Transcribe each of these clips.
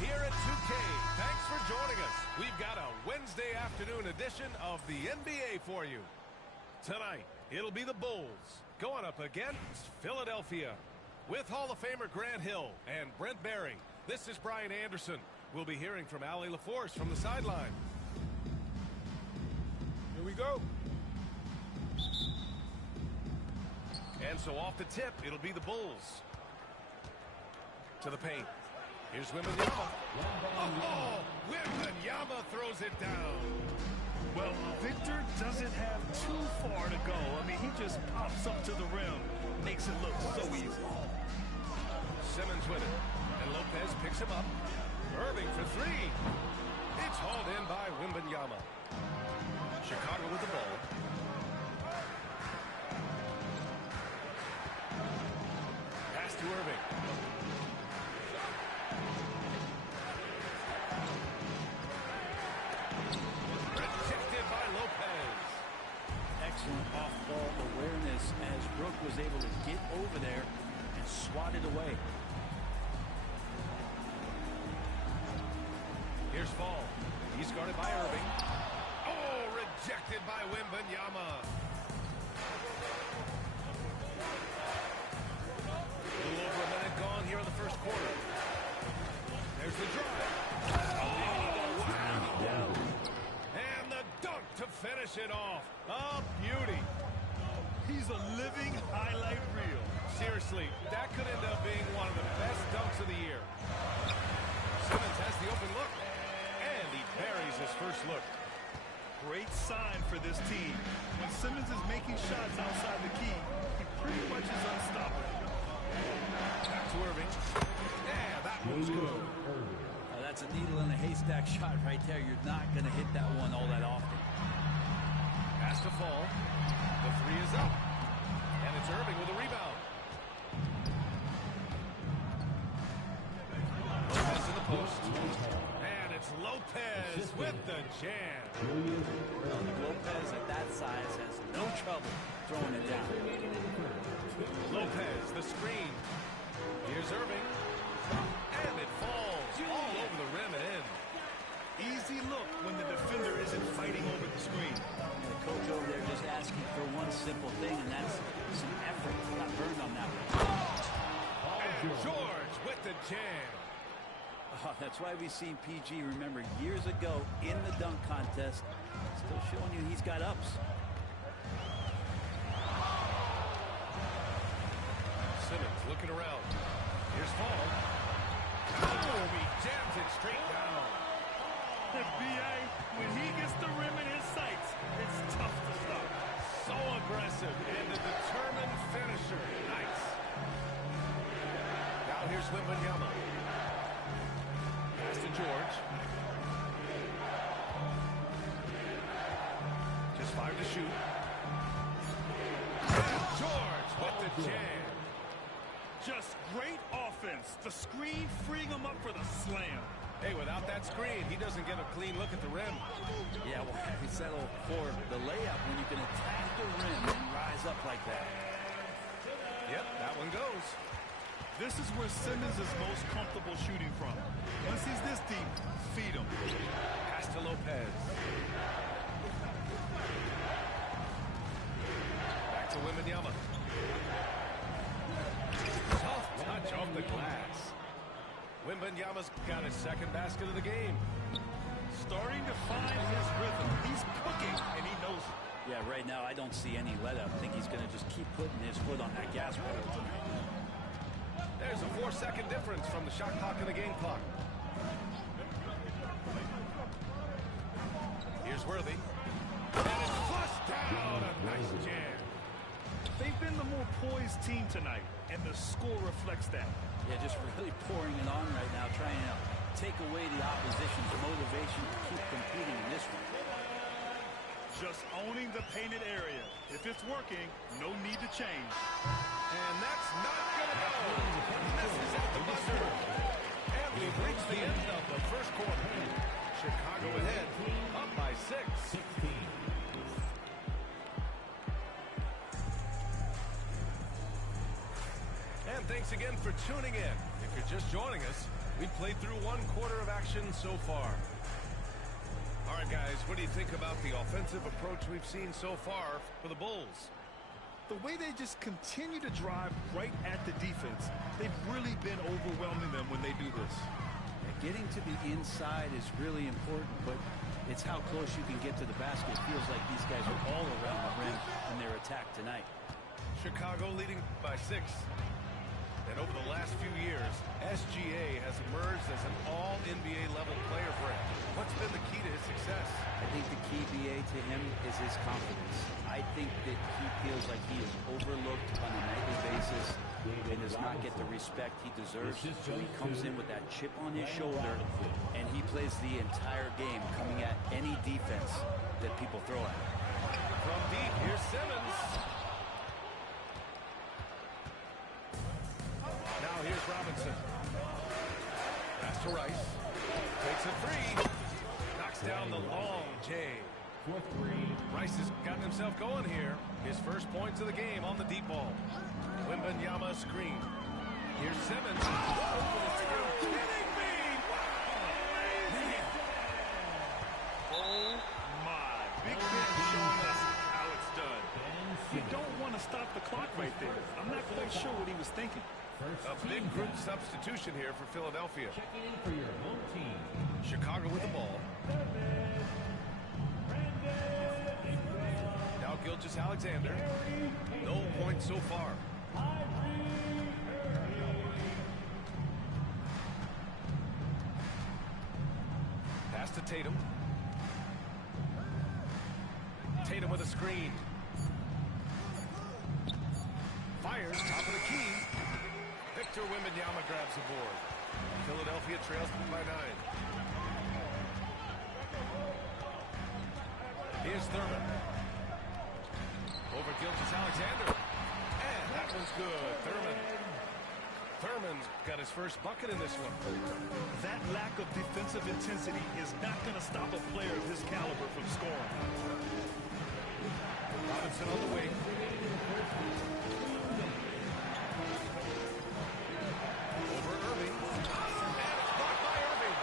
here at 2K. Thanks for joining us. We've got a Wednesday afternoon edition of the NBA for you. Tonight, it'll be the Bulls going up against Philadelphia. With Hall of Famer Grant Hill and Brent Barry, this is Brian Anderson. We'll be hearing from Allie LaForce from the sideline. Here we go. And so off the tip, it'll be the Bulls. To the paint. Here's Wembanyama. Oh, Wembanyama throws it down. Well, Victor doesn't have too far to go. I mean, he just pops up to the rim. Makes it look so easy. Simmons with it. And Lopez picks him up. Irving for three. It's hauled in by Wembanyama. Chicago with the ball. Pass to Irving. Rejected by Lopez. Excellent off-ball awareness as Brook was able to get over there and swat it away. Here's Fall. He's guarded by Irving. Oh, rejected by Wembanyama. A little over a minute gone here in the first quarter. There's the drive. Oh, wow. And the dunk to finish it off. A beauty. He's a living highlight reel. Seriously, that could end up being one of the best dunks of the year. Simmons has the open look. And he buries his first look. Great sign for this team. When Simmons is making shots outside the key, he pretty much is unstoppable. Back to Irving. Yeah, that one's good. That's a needle in a haystack shot right there. You're not going to hit that one all that often. Pass to Fall. The three is up. And it's Irving with a rebound. Lopez in the post. And it's Lopez with the jam. Well, Lopez at that size has no trouble throwing it down. Lopez, the screen. Here's Irving. And it falls all over the rim and in. Easy look when the defender isn't fighting over the screen. The coach over there just asking for one simple thing, and that's some effort. Got burned on that one. And George with the jam. Oh, that's why we've seen PG, remember, years ago in the dunk contest. Still showing you he's got ups. Simmons looking around. Here's Fall. Oh, he jams it straight down. The B.A., when he gets the rim in his sights, it's tough to stop. So aggressive and a determined finisher. Nice. Now here's Wembanyama. Pass to George. Just 5 to shoot. And George with the jam. Just great offense. The screen freeing him up for the slam. Hey, without that screen, he doesn't get a clean look at the rim. Yeah, well, he settled for the layup when you can attack the rim and rise up like that. Yep, that one goes. This is where Simmons is most comfortable shooting from. Once he's this deep, feed him. Pass to Lopez. Back to Wembanyama. Tough touch off the glass. Wembanyama's got his second basket of the game. Starting to find his rhythm. He's cooking, and he knows it. Yeah, right now I don't see any let up. I think he's going to just keep putting his foot on that gas pedal tonight. There's a 4-second difference from the shot clock and the game clock. Here's Worthy. And it's flushed down. A nice jam. They've been the more poised team tonight, and the score reflects that. Yeah, just really pouring it on right now, trying to take away the opposition's motivation to keep competing in this one. Just owning the painted area. If it's working, no need to change. And that's not going to go. Misses at the buzzer. And we've reached the end of the first quarter. Chicago ahead, up by 6. And thanks again for tuning in. If you're just joining us, We've played through 1/4 of action so far. All right, guys, what do you think about the offensive approach we've seen so far for the Bulls? The way they just continue to drive right at the defense, they've really been overwhelming them when they do this. Getting to the inside is really important, but it's how close you can get to the basket. It feels like these guys are all around the rim in their attack tonight. Chicago leading by 6. And over the last few years, SGA has emerged as an all-NBA level player for him. What's been the key to his success? I think the key, BA, to him is his confidence. I think that he feels like he is overlooked on a nightly basis and does not get the respect he deserves. So he comes in with that chip on his shoulder, and he plays the entire game coming at any defense that people throw at him. From deep, here's Simmons. Now here's Robinson. Pass to Rice. Takes a 3. Knocks down the long J. Rice has gotten himself going here. His first points of the game on the deep ball. Wembanyama screen. Here's Simmons. Are you kidding me? Wow. Oh, my. Big Ben showing us how it's done. You don't want to stop the clock right there. I'm not quite sure what he was thinking. A big group substitution here for Philadelphia. Checking in for your home team. Chicago with the ball. Now Gilgeous-Alexander. No points so far. Pass to Tatum. Tatum with a screen. Fires, top of the key. Victor Wembanyama grabs the board. Philadelphia trails by 9. Here's Thurman. Over Gilgeous-Alexander. And that one's good. Thurman's got his first bucket in this one. That lack of defensive intensity is not going to stop a player of his caliber from scoring. Robinson on the wing. Over Irving. And it's blocked by Irving.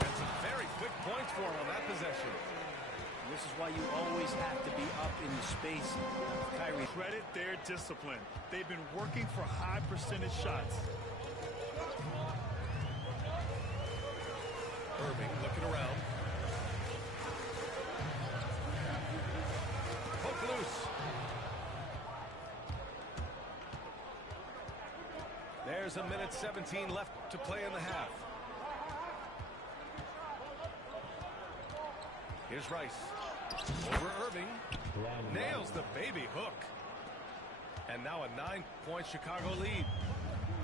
And some very quick points for him on that possession. This is why you always have to be up in the space. Kyrie. Credit their discipline. They've been working for high percentage shots. Irving looking around. Poke loose. There's 1:17 left to play in the half. Here's Rice. Over Irving. Nails the baby hook. And now a 9-point Chicago lead.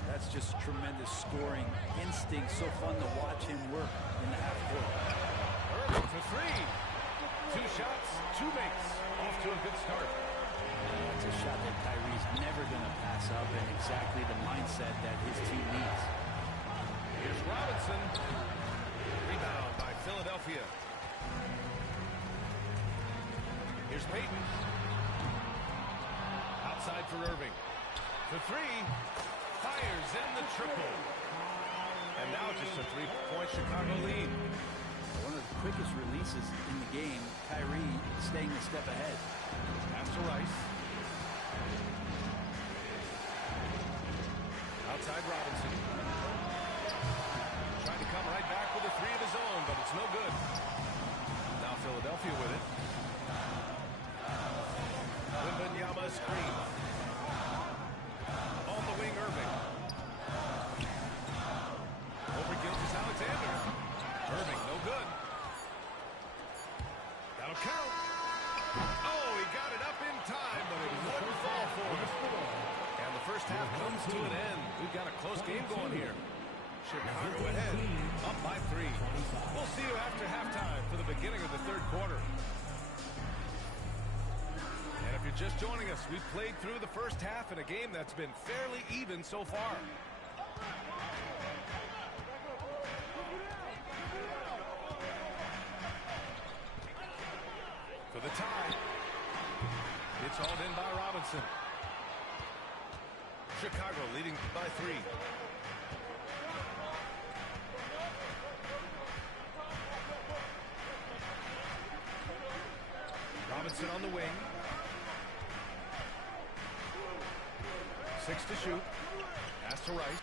That's just tremendous scoring instinct. So fun to watch him work in the half court. Irving for 3. 2 shots, 2 makes. Off to a good start. That's a shot that Kyrie's never going to pass up, and exactly the mindset that his team needs. Here's Robinson. Rebound by Philadelphia. Here's Payton. Outside for Irving. For 3. Fires in the triple. And now just a 3-point Chicago lead. One of the quickest releases in the game. Kyrie staying a step ahead. Pass to Rice. Outside Robinson. Trying to come right back with a 3 of his own, but it's no good. Now Philadelphia with it. Wembanyama screen. On the wing, Irving. Over Gilgeous-Alexander. Irving, no good. That'll count. Oh, he got it up in time, but it wouldn't fall for him. And the first half comes to an end. We've got a close game going here. Chicago ahead, up by 3. We'll see you after halftime for the beginning of the third quarter. And if you're just joining us, we've played through the first half in a game that's been fairly even so far. For the tie, it's hauled in by Robinson. Chicago leading by 3. Robinson on the wing. 6 to shoot. Pass to Rice.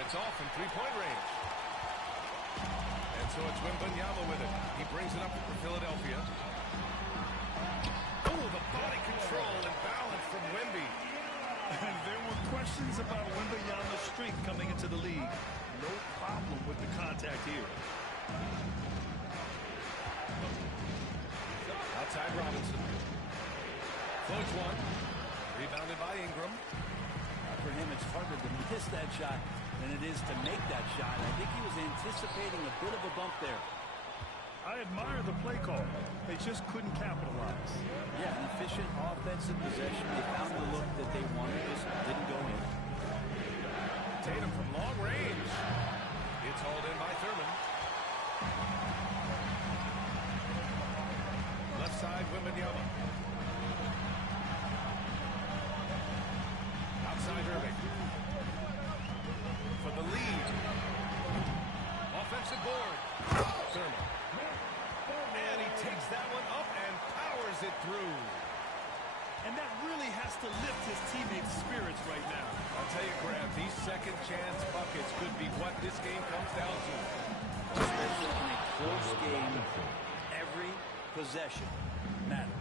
It's off from three-point range. And so it's Wembanyama with it. He brings it up for Philadelphia. Oh, the body control and balance from Wemby. And there were questions about Wembanyama's strength coming into the league. No problem with the contact here. Outside Robinson. Floats one. Rebounded by Ingram. For him, it's harder to miss that shot than it is to make that shot. I think he was anticipating a bit of a bump there. I admire the play call. They just couldn't capitalize. Yeah, an efficient offensive possession. They found the look that they wanted, just didn't go in. Tatum from long range. It's hauled in by Thurman. Left side, Wembanyama. Outside Irving. For the lead. Offensive board. Thurman. And he takes that one up and powers it through. And that really has to lift his teammates' spirits right now. I'll tell you, Graham, these second chance buckets could be what this game comes down to. Especially in a close game, every possession matters.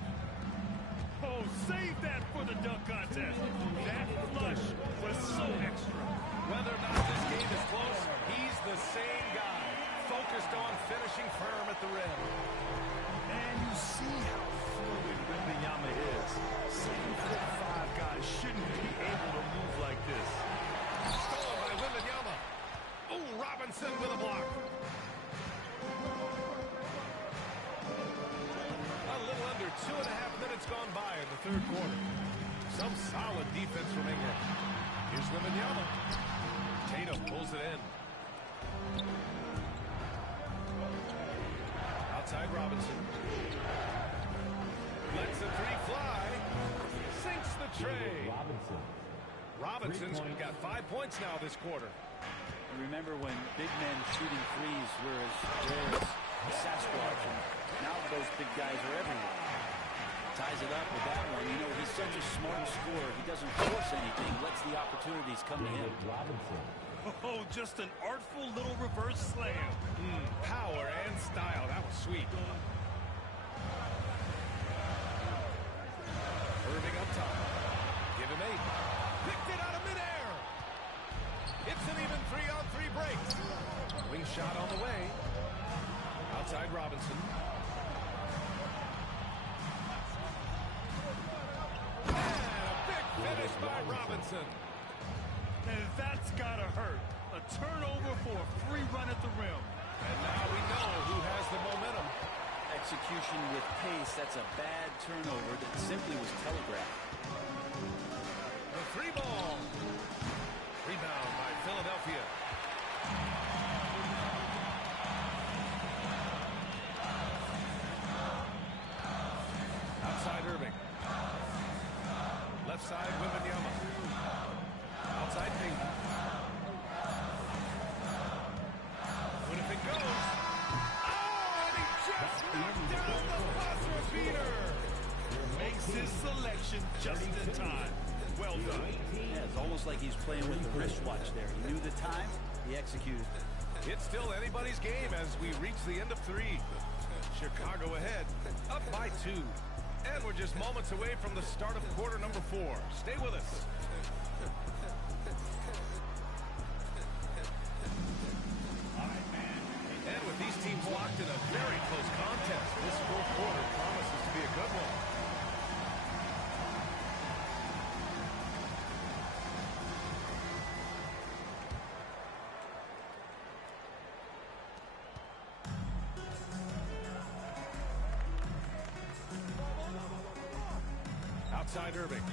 Oh, save that for the dunk contest. That flush was so extra. Whether or not this game is close, he's the same guy, focused on finishing firm at the rim. And you see how fluid Wembanyama is. 7'5" guys shouldn't be able to move like this. Stolen by Wembanyama. Oh, Robinson with a block. A little under 2.5 minutes gone by in the third quarter. Some solid defense from Ingram. Here's Wembanyama. Tatum pulls it in. Outside Robinson. Lets the three fly. Sinks the tray. Robinson's got 5 points now this quarter. Remember when big men shooting threes were as rare as Sasquatch, and now those big guys are everywhere. Ties it up with that one. You know, he's such a smart scorer. He doesn't force anything. Lets the opportunities come to him. Oh, just an artful little reverse slam. Power and style. That was sweet. Irving up top. Give him 8. Picked it out of midair. It's an even 3-on-3 break. Wing shot on the way. Outside Robinson. And a big finish by Robinson. And that's gotta hurt. A turnover for a free run at the rim. And now we know who has the momentum. Execution with pace. That's a bad turnover that simply was telegraphed. The 3-ball. Rebound by Philadelphia. Outside Irving. Left side Wembanyama. Outside Payton. What if it goes? Oh, and he just knocked down the buzzer beater. Makes it completion just in time. Well done. Yeah, it's almost like he's playing with the wristwatch there. He knew the time, he executed. It's still anybody's game as we reach the end of 3. Chicago ahead, up by 2. And we're just moments away from the start of quarter number 4. Stay with us. And with these teams locked in a very close contest, this fourth quarter promises to be a good one. Outside Irving.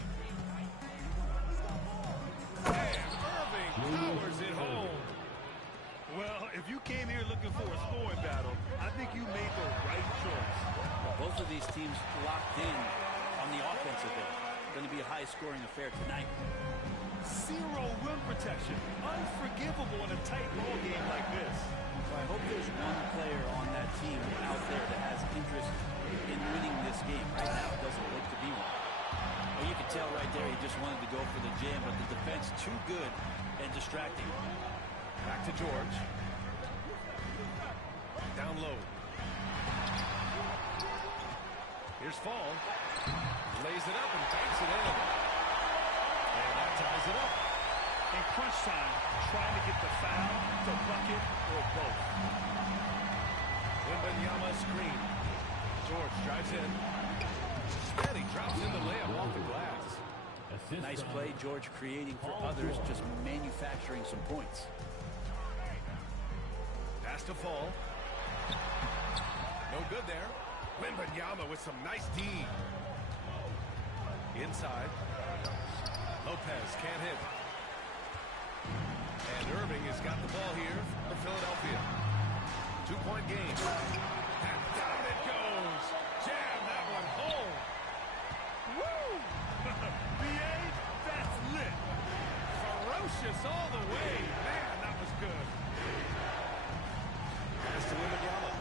And Irving powers it home. Well, if you came here looking for a scoring battle, I think you made the right choice. Both of these teams locked in on the offensive end. Going to be a high-scoring affair tonight. Zero rim protection. Unforgivable in a tight ball game like this. Well, I hope there's one player on that team out there that has interest in winning this game. Right now, it doesn't look to be one. Well, you can tell right there he just wanted to go for the jam, but the defense too good and distracting. Back to George. Down low. Here's Fall. Lays it up and banks it in. And that ties it up. In crunch time, trying to get the foul, the bucket, or both. Wembanyama screen. George drives in. And he drops in the layup off the glass. Nice play, George, creating for others, just manufacturing some points. Pass to Fall. No good there. Wembanyama with some nice D. Inside. Lopez can't hit. And Irving has got the ball here for Philadelphia. 2-point game. And down it goes. Jam that one home. Woo! BA, that's lit. Ferocious all the way. Man, that was good. Pass to Wembanyama.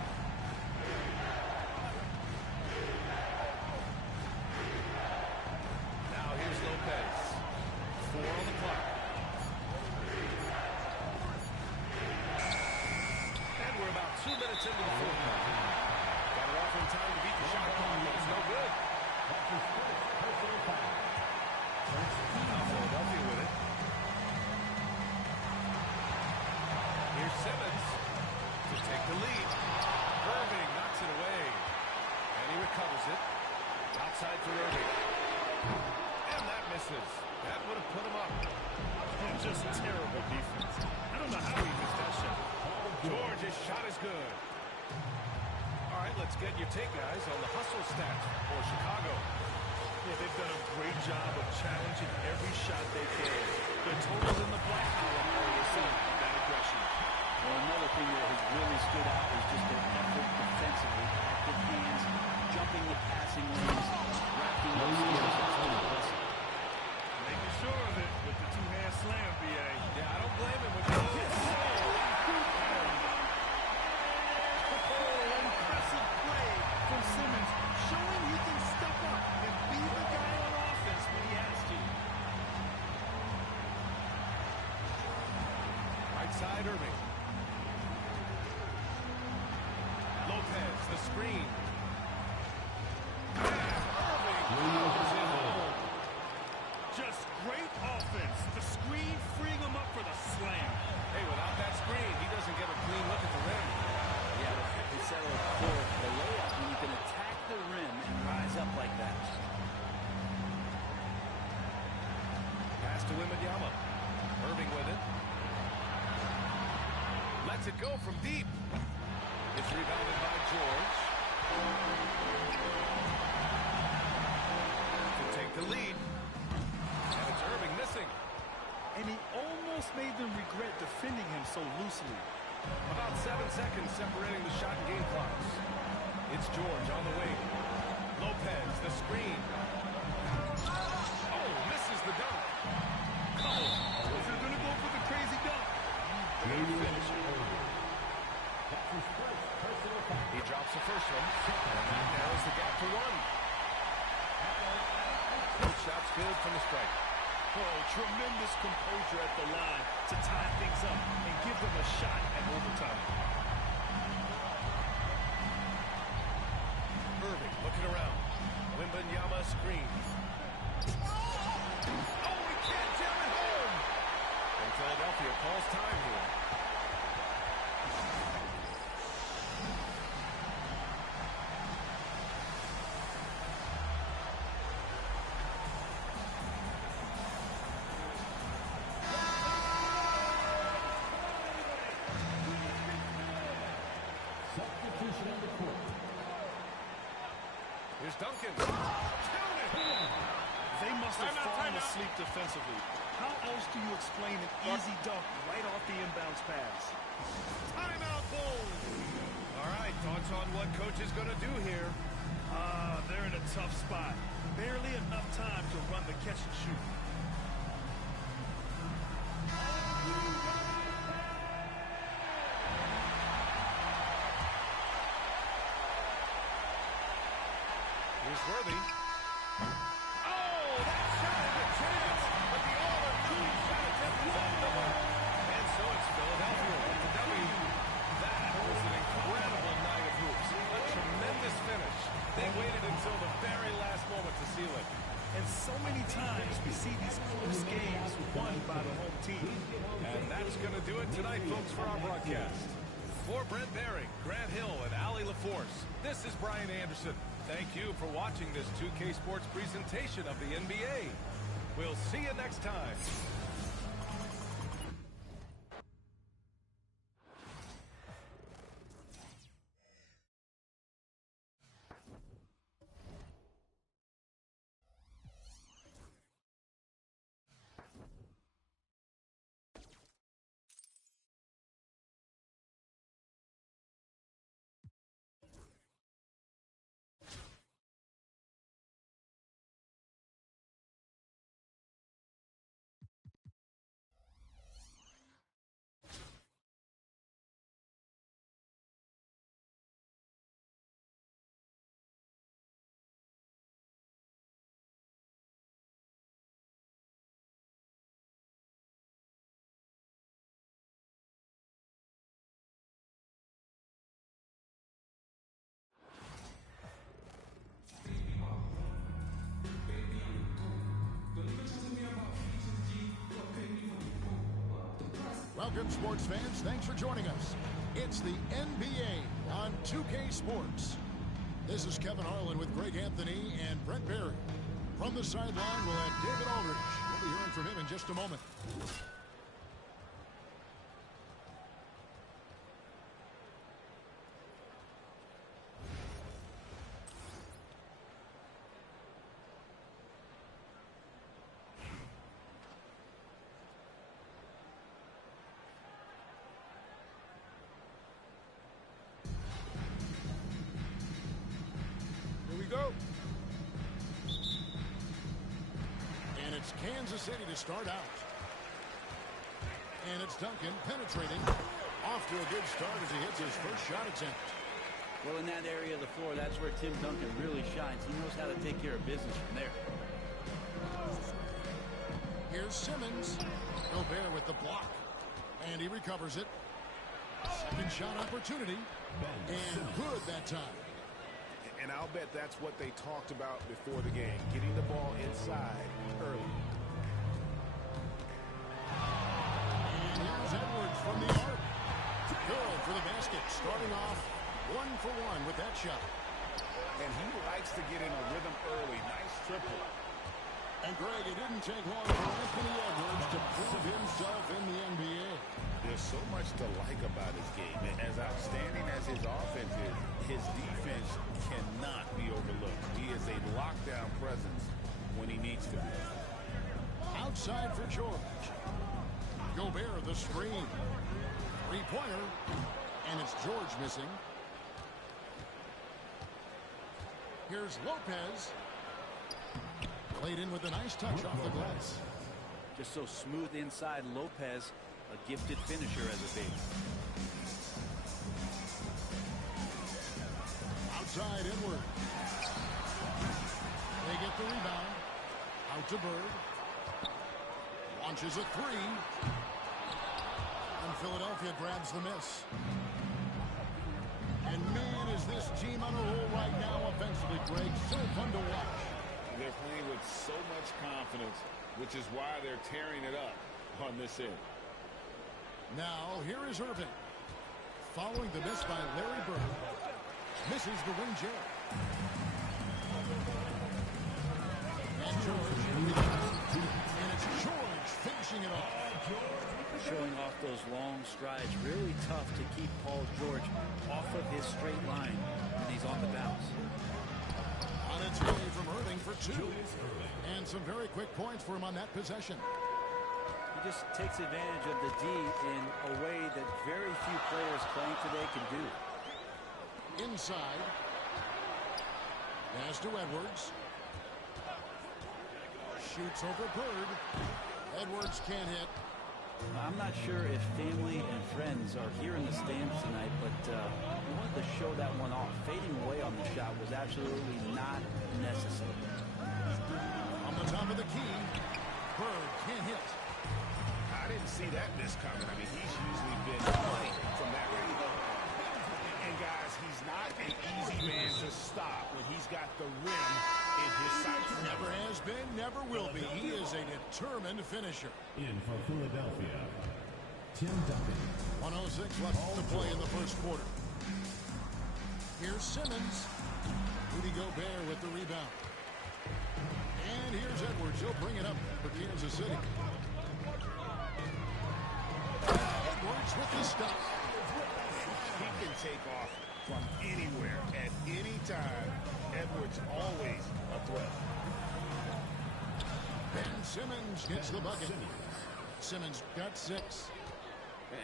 Now here's Lopez. 4 on the clock. And we're about 2 minutes into the fourth quarter. Got it off in time to beat the shot clock, but it's no good. Now Philadelphia with it. Here's Simmons to take the lead. Irving knocks it away. And he recovers it. Outside for Irving. And that misses. That would have put him up. Just terrible defense. I don't know how he missed that shot. George's shot is good. All right, let's get your take, guys, on the hustle stats for Chicago. Yeah, they've done a great job of challenging every shot they can. The totals in the black column are a result of that aggression. Well, another thing that has really stood out is just their effort defensively. Active hands, jumping the passing lanes, racking up skills. That's really impressive. Making sure of it with the two-hand slam, BA. Yeah, I don't blame him with that. Impressive play from Simmons, showing he can step up and be the guy on offense when he has to. Right side, Irving. Lopez, the screen. Just great offense. The screen freeing him up for the slam. Hey, without that screen, he doesn't get a clean look at the rim. Yeah, it's settled for the layup when you can attack the rim and rise up like that. Pass to Wembanyama. Irving with it. Lets it go from deep. It's rebounded by George. To take the lead. And it's Irving missing. And he almost made them regret defending him so loosely. About 7 seconds separating the shot and game clocks. It's George on the wing. Lopez, the screen. Oh, misses the dunk. Oh, was he going to go for the crazy dunk? Finish. He drops the first one. And that narrows the gap to 1. Shot's good from the stripe. Oh, tremendous composure at the line to tie things up and give them a shot at overtime. Irving looking around. Wembanyama screen. Oh, he can't jam it home. And Philadelphia calls time here. Substitution on the court. Here's Duncan. Count it. They must have fallen asleep defensively. How else do you explain an easy dunk right off the inbounds pass? Timeout, Bulls. All right, thoughts on what coach is going to do here? They're in a tough spot. Barely enough time to run the catch and shoot. Here's Worthy. Oh, that shot is a chance, but the all-or-nothing shot attempt is off the mark. And so it's Philadelphia with the W. That was an incredible night of hoops. A tremendous finish. They waited until the very last moment to seal it. And so many times we see these close games won by the home team. And that's going to do it tonight, folks, for our broadcast. For Brent Behring, Grant Hill, and Allie LaForce, this is Brian Anderson. Thank you for watching this 2K Sports presentation of the NBA. We'll see you next time. Welcome, sports fans. Thanks for joining us. It's the NBA on 2K Sports. This is Kevin Harlan with Greg Anthony and Brent Behring. From the sideline, we'll have David Aldridge. We'll be hearing from him in just a moment. Go. And it's Kansas City to start out. And it's Duncan penetrating. Off to a good start as he hits his first shot attempt. Well, in that area of the floor, that's where Tim Duncan really shines. He knows how to take care of business from there. Here's Simmons. Gobert with the block. And he recovers it. Second shot opportunity. And good that time. And I'll bet that's what they talked about before the game, getting the ball inside early. And here's Edwards from the arc. Good for the basket, starting off 1-for-1 with that shot. And he likes to get in a rhythm early. Nice triple. And, Greg, it didn't take long for Anthony Edwards to prove himself in the NBA. There's so much to like about his game. And as outstanding as his offense is, his defense cannot be overlooked. He is a lockdown presence when he needs to be. Outside for George. Gobert the screen. Three-pointer. And it's George missing. Here's Lopez. Played in with a nice touch off the glass. Just so smooth inside. Lopez, a gifted finisher as a big. Outside Edwards. They get the rebound. Out to Bird. Launches a three. And Philadelphia grabs the miss. And man, is this team on a roll right now offensively, Greg. So fun to watch. They're playing with so much confidence, which is why they're tearing it up on this end. Now, here is Irving. Following the miss by Larry Bird. Misses the wing jab. And George. And it's George finishing it off. Showing off those long strides. Really tough to keep Paul George off of his straight line when he's on the bounce. On its way from Irving for two. And some very quick points for him on that possession. He just takes advantage of the D in a way that very few players playing today can do. Inside. Pass to Edwards. Shoots over Bird. Edwards can't hit. I'm not sure if family and friends are here in the stands tonight, but he wanted to show that one off. Fading away on the shot was absolutely not necessary. On the top of the key, Bird can't hit. I didn't see that miss coming. I mean, he's usually been money from that range. And guys, he's not an easy man to stop when he's got the rim in his sights. Never has been, never will be. He is a determined finisher. In for Philadelphia, Tim Duncan. 1:06 left to play in the first quarter. Here's Simmons. Rudy Gobert with the rebound. And here's Edwards. He'll bring it up for Kansas City. Edwards with the stop. He can take off from anywhere at any time. Edwards always a threat. Ben Simmons hits the bucket. Simmons got 6.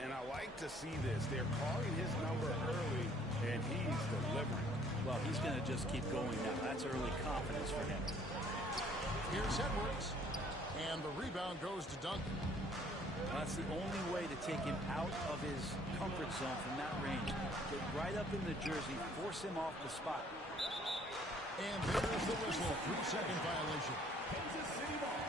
And I like to see this. They're calling his number early, and he's delivering. Well, he's going to just keep going now. That's early confidence for him. Here's Edwards. And the rebound goes to Duncan. That's the only way to take him out of his comfort zone from that range. Get right up in the jersey, force him off the spot. And there's the whistle. 3-second violation. Kansas City ball.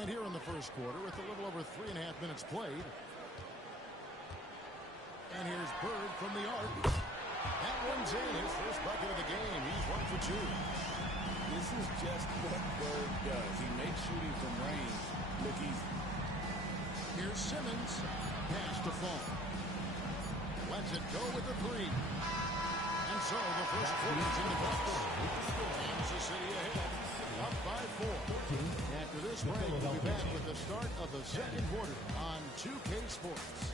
And here in the first quarter, with a little over 3.5 minutes played. And here's Bird from the arc. That one's in. His first bucket of the game. He's 1 for 2. This is just what Bird does. He makes shooting from range look easy. Here's Simmons. Pass to Fall. Lets it go with the 3. And so the first quarter's in the books. Kansas City ahead. Up by 4. After this break, we'll be back with the start of the second quarter on 2K Sports.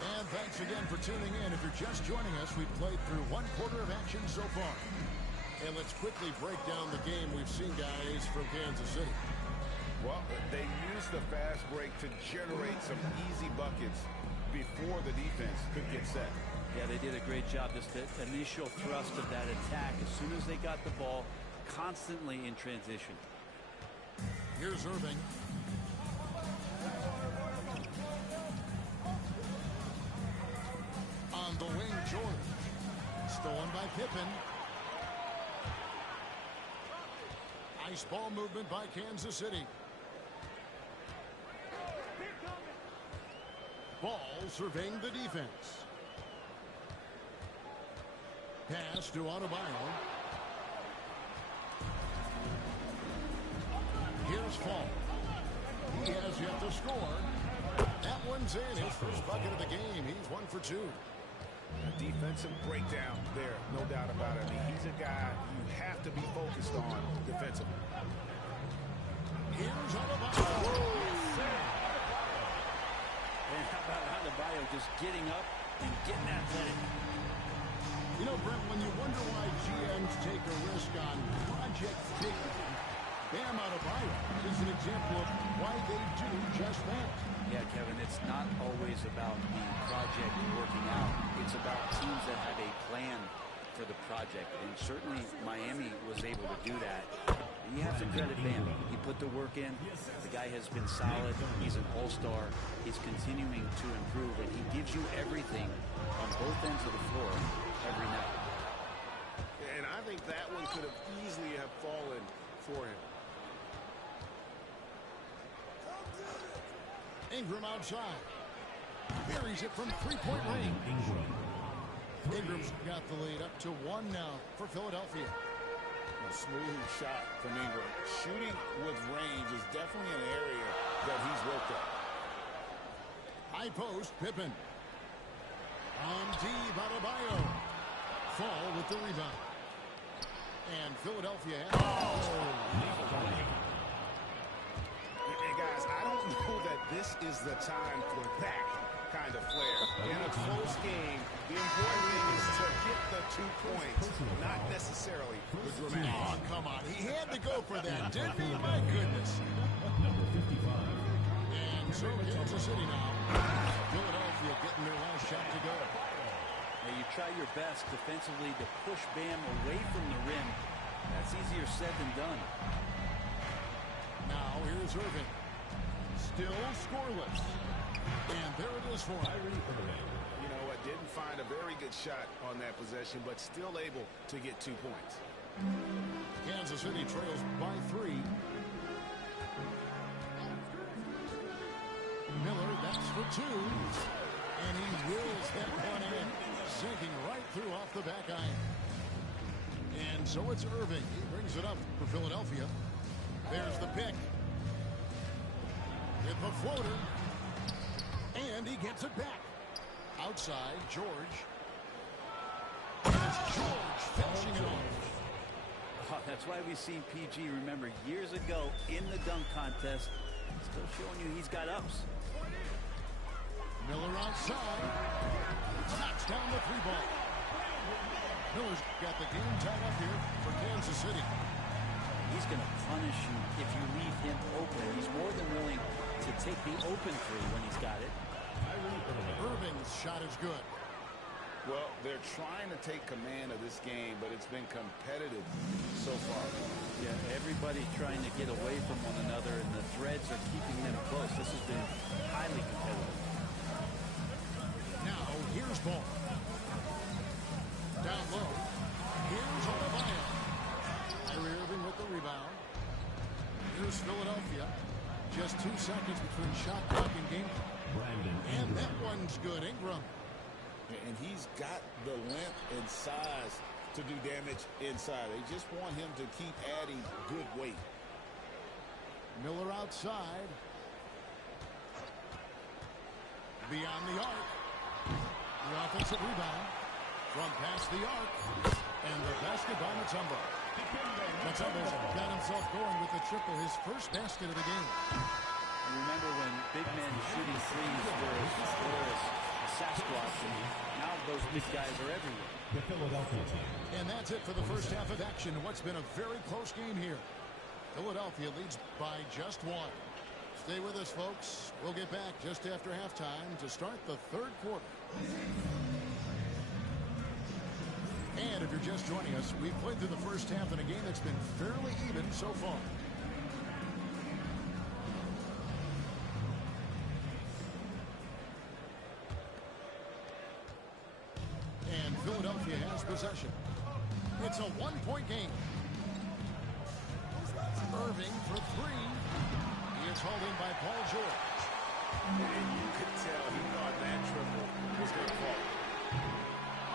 And thanks again for tuning in. If you're just joining us, we've played through 1 quarter of action so far. And let's quickly break down the game we've seen, guys, from Kansas City. Well, they used the fast break to generate some easy buckets before the defense could get set. Yeah, they did a great job. Just the initial thrust of that attack, as soon as they got the ball, constantly in transition. Here's Irving. On the wing, George. Stolen by Pippen. Nice ball movement by Kansas City. Ball surveying the defense. Pass to Adebayo. Here's Fall. He has yet to score. That one's in. His first bucket of the game. He's 1 for 2. A defensive breakdown there, no doubt about it. I mean, he's a guy you have to be focused on defensively. Here's Adebayo. And how about Adebayo just getting up and getting athletic? You know, Brent, when you wonder why GMs take a risk on project dignity, Bam Adebayo is an example of why they do just that. Yeah, Kevin, it's not always about the project working out. It's about teams that have a plan to for the project, and certainly Miami was able to do that. And you have to credit Bam. He put the work in. The guy has been solid. He's an all-star. He's continuing to improve, and he gives you everything on both ends of the floor every night. And I think that one could have easily have fallen for him. Ingram outside. Buries it from three-point range. Ingram's got the lead up to 1 now for Philadelphia. A smooth shot from Ingram. Shooting with range is definitely an area that he's worked at. High post, Pippen. On D, Adebayo. Fall with the rebound. And Philadelphia And guys, I don't know that this is the time for that kind of flair. In a close game, the important thing is to get the 2 points, not necessarily the dramatic. Oh, come on. He had to go for that, didn't he? My goodness. Number 55. And so Kansas City now. Philadelphia getting their last shot to go. Now you try your best defensively to push Bam away from the rim. That's easier said than done. Now here's Irving. Still scoreless. And there it is for him. You know what? Didn't find a very good shot on that possession, but still able to get 2 points. Kansas City trails by 3. Miller, that's for 2. And he wills that one in, sinking right through off the back iron. And so it's Irving. He brings it up for Philadelphia. There's the pick. With the floater. And he gets it back. Outside, George. And it's George finishing it off. Oh, that's why we've seen PG, remember, years ago in the dunk contest. Still showing you he's got ups. Miller outside. Knocks down the 3 ball. Miller's got the game tied up here for Kansas City. He's going to punish you if you leave him open. He's more than willing to take the open 3 when he's got it. Irving's shot is good. Well, they're trying to take command of this game, but it's been competitive so far. Yeah, everybody trying to get away from one another, and the threads are keeping them close. This has been highly competitive. Now, here's ball. Down low. Here's Adebayo. Kyrie Irving with the rebound. Here's Philadelphia. Just 2 seconds between shot clock and game clock. And that one's good. Ingram. And he's got the length and size to do damage inside. They just want him to keep adding good weight. Miller outside. Beyond the arc. The offensive rebound. From past the arc. And the basket by Mutombo. Mutombo's got himself going with the triple, his first basket of the game. And remember when big men shooting threes were a Sasquatch, and now those big guys are everywhere. The Philadelphia team. And that's it for the first half of action. What's been a very close game here. Philadelphia leads by just 1. Stay with us, folks. We'll get back just after halftime to start the 3rd quarter. And if you're just joining us, we've played through the first half in a game that's been fairly even so far. And Philadelphia has possession. It's a 1-point game. Irving for 3. He is hauled in by Paul George. And you could tell he thought that triple was going to fall.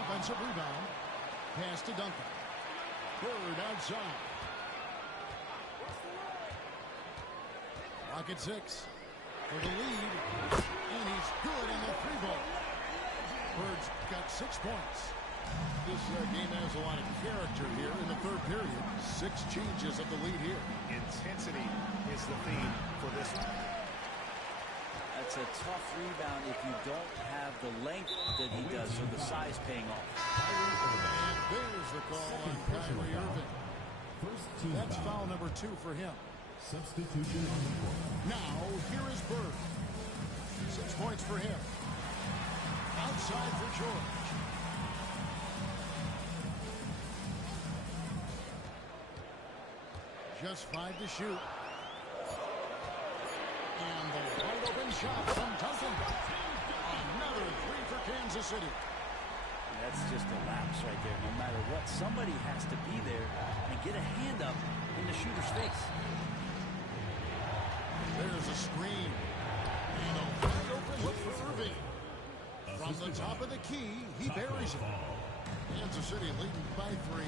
Offensive rebound. Pass to Duncan. Bird outside. Rocket 6 for the lead. And he's good on the 3-ball. Bird's got 6 points. This game has a lot of character here in the 3rd period. 6 changes of the lead here. Intensity is the theme for this one. That's a tough rebound if you don't have the length that he does, so the size paying off. And there's the call on Kyrie Irving. That's foul number 2 for him. Substitution on the court. Now, here is Bird. 6 points for him. Outside for George. just 5 to shoot. And the wide open shot from Duncan. Another 3 for Kansas City. That's just a lapse right there. No matter what, somebody has to be there and get a hand up in the shooter's face. There's a screen. And a wide open look for Irving. From the top of the key, he buries it. Kansas City leading by 3.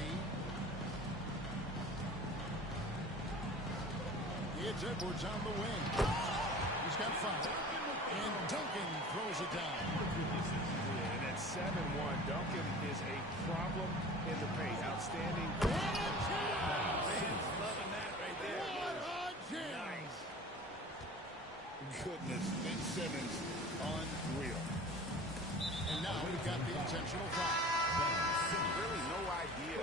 It's Edwards on the wing. He's got 5. And Duncan throws it down. And at 7-1, Duncan is a problem in the paint. Outstanding. Fans loving that right there. What a jam! Nice. Goodness, Ben Simmons, unreal. And now we've got the intentional foul. Really no idea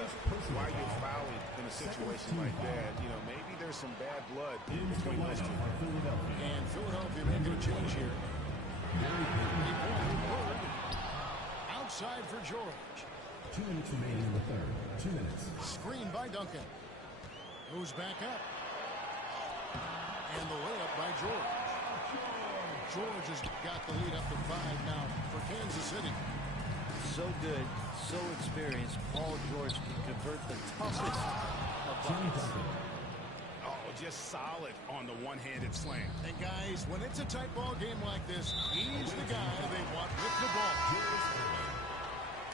why you're fouling in a situation like that. You know, maybe there's some bad blood between those two. And Philadelphia making a change here. Bird. Outside for George. 2 minutes remaining in the third. 2 minutes. Screen by Duncan. Moves back up. And the layup by George. George has got the lead up to 5 now for Kansas City. So good, so experienced. Paul George can convert the toughest of buckets. Oh, just solid on the one-handed slam. And guys, when it's a tight ball game like this, he's the guy they want with the ball.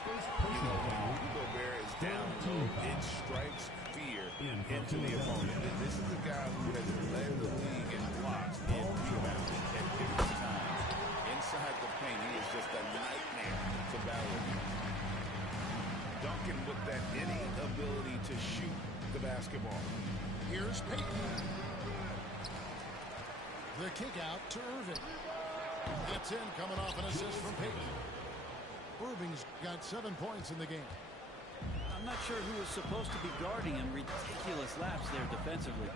You know, when Rudy Gobert is down low, it strikes fear into the opponent. And this is a guy who has led the league in blocks and rebounds at different times. Inside the paint, he is just a nightmare to battle against. Duncan with that innate ability to shoot the basketball. Here's Payton. The kick out to Irving. Gets in, coming off an assist from Payton. Irving's got 7 points in the game. I'm not sure who was supposed to be guarding him. Ridiculous lapse there defensively.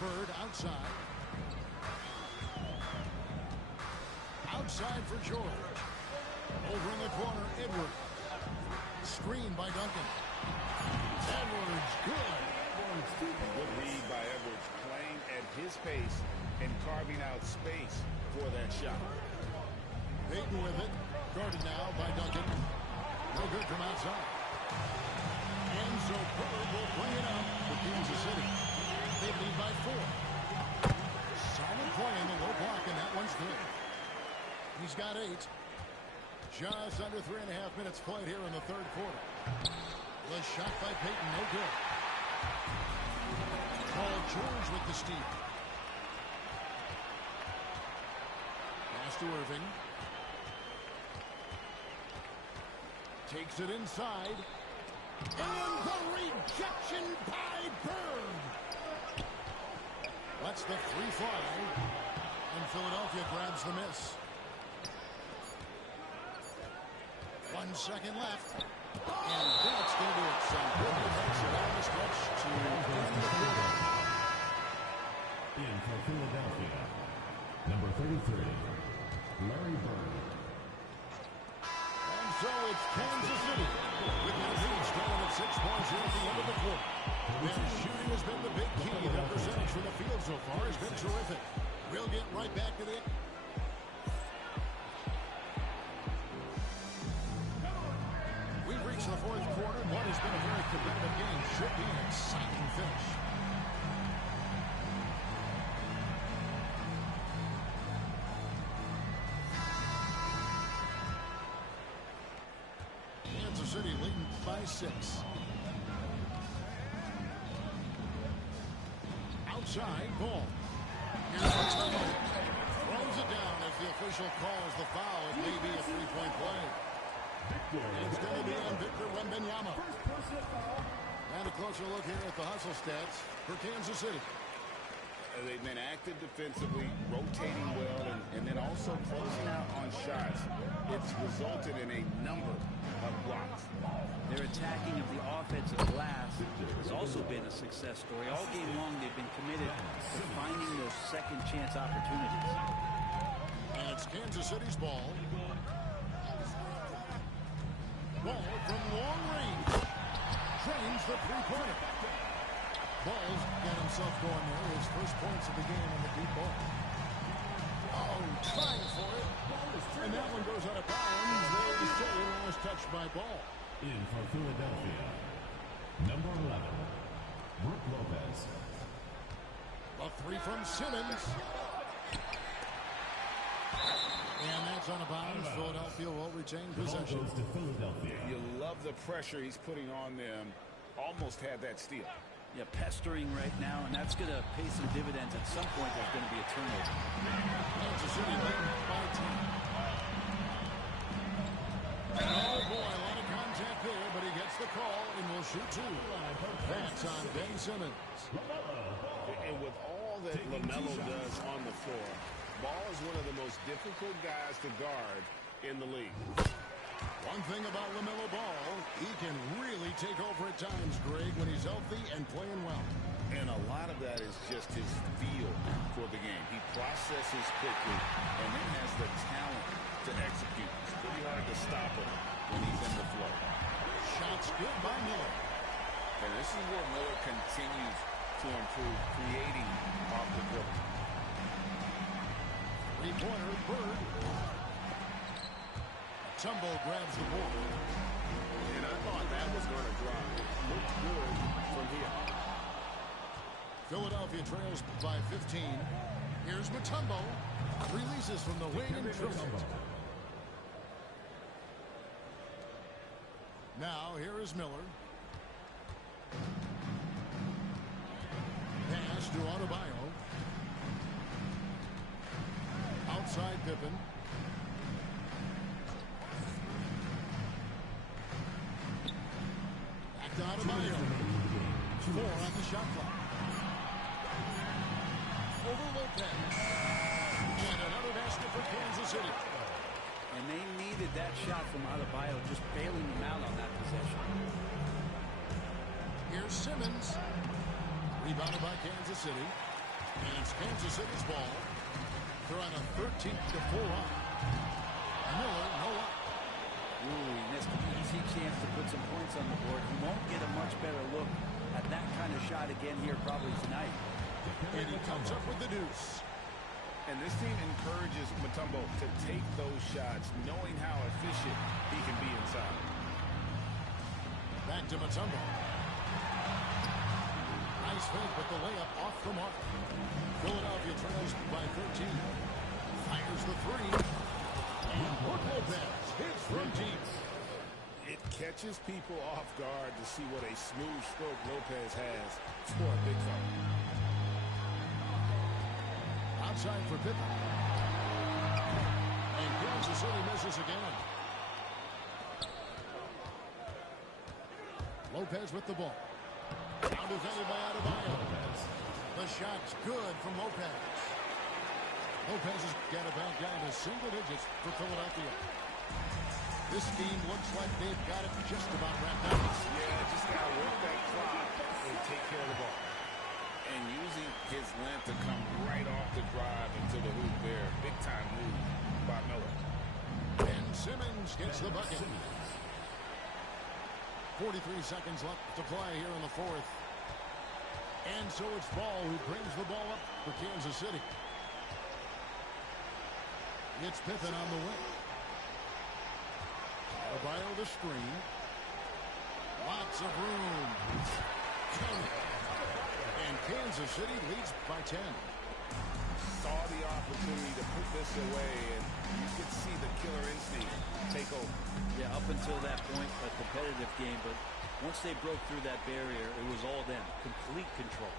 Bird outside. Outside for George. Over in the corner, Edwards. Screen by Duncan. Edwards, good. Good read by Edwards, playing at his pace and carving out space for that shot. Payton with it. Guarded now by Duncan. No good from outside. And so Bird will bring it up for Kansas City. They lead by 4. Solid play in the low block, and that one's good. He's got 8. Just under 3.5 minutes played here in the third quarter. The shot by Payton, no good. Paul George with the steal. Pass to Irving. Takes it inside. And the rejection by Bird. Lets the 3 fly. And Philadelphia grabs the miss. 1 second left. And that's going to do it. Some good defense down the stretch to end the quarter. In for Philadelphia, number 33, Larry Bird. And so it's Kansas City with their lead standing at 6 points here at the end of the quarter. Their shooting has been the big key. Their percentage from the field so far has been terrific. We'll get right back to the end. We've reached the fourth quarter. What has been a very competitive game. Should be an exciting finish. Kansas City leading by 6. Outside, ball. Here's the tunnel. Throws it down as the official calls the foul. It may be a 3-point play. It's going to be on Victor Wembanyama. And a closer look here at the hustle stats for Kansas City. They've been active defensively, rotating well, and then also closing out on shots. It's resulted in a number of blocks. Their attacking of the offensive glass has also been a success story. All game long, they've been committed to finding those second chance opportunities. And it's Kansas City's ball. Ball from long range. Finds the three-pointer. Ball's got himself going there. His first points of the game on the deep ball. Oh, trying for it. And that one goes out of bounds. They say last touch by Ball. In for Philadelphia, number 11, Brook Lopez. A three from Simmons. And that's on a bounds. Philadelphia will retain possession. Goes to Philadelphia. You love the pressure he's putting on them. Almost had that steal. Yeah, pestering right now, and that's going to pay some dividends. At some point, there's going to be a turnover. Kansas City leading by 10. Oh, boy, a lot of contact there, but he gets the call and will shoot two. That's on Ben Simmons. And with all that LaMelo does on the floor, Ball is one of the most difficult guys to guard in the league. One thing about LaMelo Ball, he can really take over at times, Greg, when he's healthy and playing well. And a lot of that is just his feel for the game. He processes quickly and then has the talent to execute. It's pretty hard to stop him when he's in the flow. Shots good by Miller. And this is where Miller continues to improve, creating off the dribble. Three-pointer, Bird. Tumbo grabs the ball. And I thought that was going to drop. It looked good from here. Philadelphia trails by 15. Here's Mutombo. Releases from the wing and drills it. Now, here is Miller. Pass to Adebayo. Outside Pippen. Back to Adebayo. 4 on the shot clock. Over Lopez. And another basket for Kansas City. And they needed that shot from Adebayo, just bailing them out on that possession. Here's Simmons. Rebounded by Kansas City. And it's Kansas City's ball. They're on a 13-4 run. Miller, no up. Ooh, he missed an easy chance to put some points on the board. He won't get a much better look at that kind of shot again here probably tonight. And he comes up with the deuce. And this team encourages Mutombo to take those shots, knowing how efficient he can be inside. Back to Mutombo. Nice fake, but the layup off the mark. Philadelphia trails by 13. Fires the three. And Brook Lopez hits from deep. It catches people off guard to see what a smooth stroke Lopez has for a big fella. Outside for Pippen. And Kansas City misses again. Lopez with the ball. Now defended by Adebayo. The shot's good from Lopez. Lopez has got it back down to single digits for Philadelphia. This team looks like they've got it just about wrapped up. Yeah, just got to work that clock and take care of the ball. And using his length to come right off the drive into the hoop there. Big time move by Miller. And Simmons gets the bucket. 43 seconds left to play here in the fourth. And so it's Ball who brings the ball up for Kansas City. It's Pippen on the wing. Adebayo the screen. Lots of room. And Kansas City leads by 10. Saw the opportunity to put this away, and you could see the killer instinct take over. Yeah, up until that point, a competitive game, but once they broke through that barrier, it was all them. Complete control.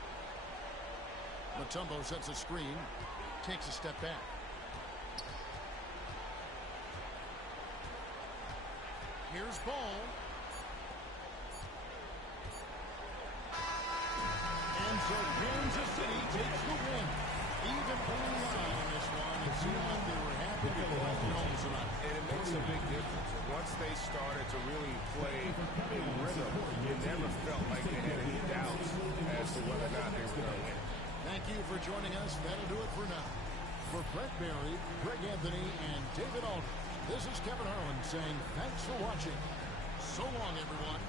Mutombo sets a screen, takes a step back. Here's Ball. And so Kansas City takes the win. Even early on in this one, it seemed like they were happy to go home tonight. And it makes a big difference. Once they started to really play in rhythm, it never felt like they had any doubts as to whether or not they were going to win. Thank you for joining us. That'll do it for now. For Brett Barry, Greg Anthony, and David Aldridge, this is Kevin Harlan saying thanks for watching. So long, everyone.